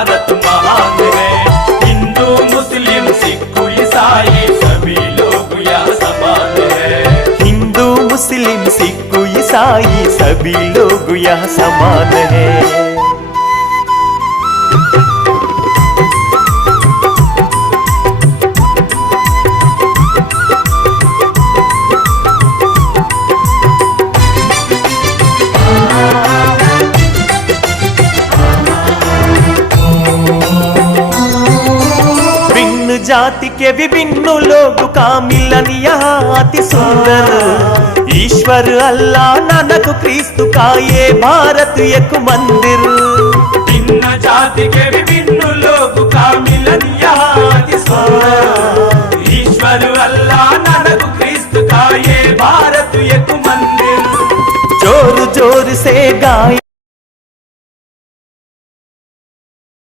भारत महान है। हिंदू मुस्लिम सिख ईसाई सभी लोग यहाँ समान है। हिंदू मुस्लिम सिख ईसाई सभी लोग यहाँ समान है। जाति के विभिन्न लोग का मिलन यहाँ अति सुंदर। ईश्वर अल्लाह नानक क्रिस्तु का ये भारत एक मंदिर। भिन्न जाति के विभिन्न लोग का मिलन यहाँ अति सुंदर। ईश्वर अल्लाह नानक क्रिस्तु का ये भारत एक मंदिर। जोर जोर से गाए